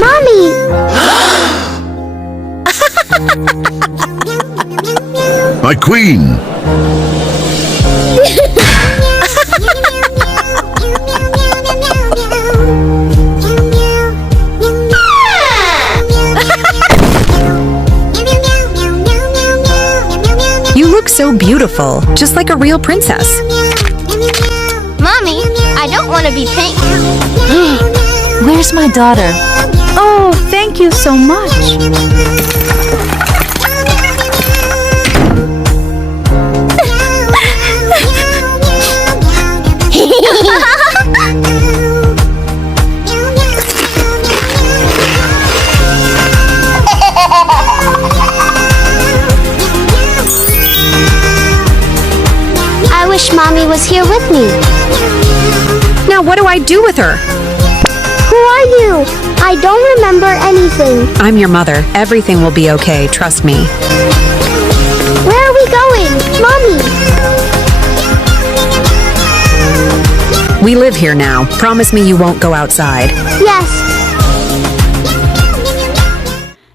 Mommy! My queen! You look so beautiful, just like a real princess. Mommy, I don't want to be pink. Where's my daughter? Oh, thank you so much. I wish Mommy was here with me. Now what do I do with her? Who are you? I don't remember anything. I'm your mother. Everything will be okay, trust me. Where are we going? Mommy! We live here now. Promise me you won't go outside. Yes.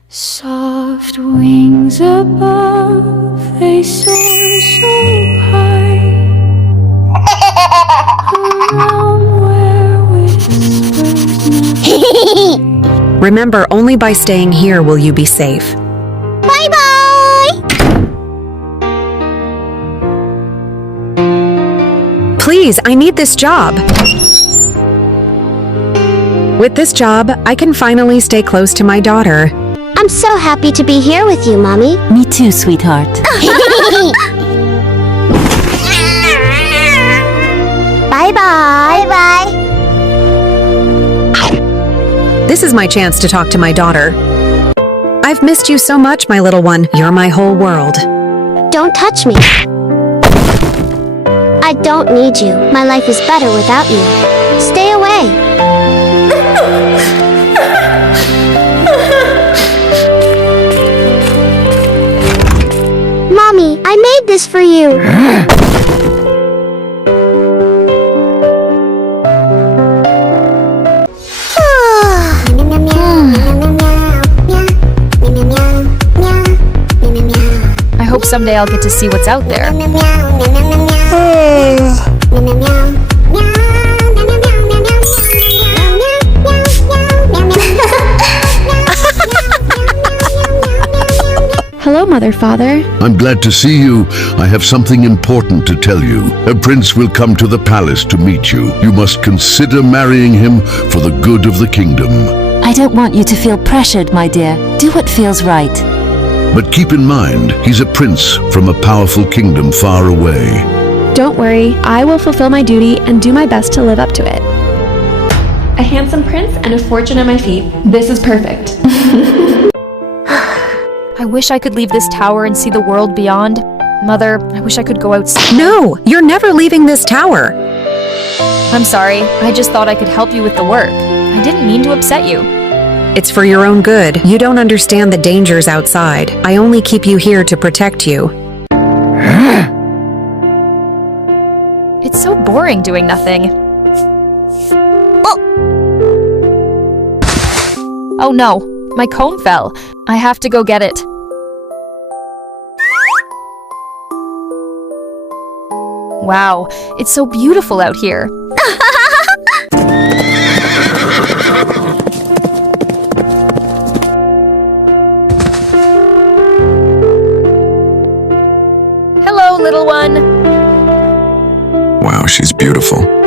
Soft wings above, they soar so high. Around where whispers Remember, only by staying here will you be safe. Bye-bye! Please, I need this job. With this job, I can finally stay close to my daughter. I'm so happy to be here with you, Mommy. Me too, sweetheart. Bye-bye. Bye-bye. This is my chance to talk to my daughter. I've missed you so much, my little one. You're my whole world. Don't touch me. I don't need you. My life is better without you. Stay away. Mommy, I made this for you. I hope someday I'll get to see what's out there. Hello, Mother, Father. I'm glad to see you. I have something important to tell you. A prince will come to the palace to meet you. You must consider marrying him for the good of the kingdom. I don't want you to feel pressured, my dear. Do what feels right. But keep in mind, he's a prince from a powerful kingdom far away. Don't worry, I will fulfill my duty and do my best to live up to it. A handsome prince and a fortune at my feet. This is perfect. I wish I could leave this tower and see the world beyond. Mother, I wish I could go outside. No, you're never leaving this tower. I'm sorry. I just thought I could help you with the work. I didn't mean to upset you. It's for your own good. You don't understand the dangers outside. I only keep you here to protect you. It's so boring doing nothing. Oh no, my comb fell. I have to go get it. Wow, it's so beautiful out here. Hello, little one. Wow, she's beautiful.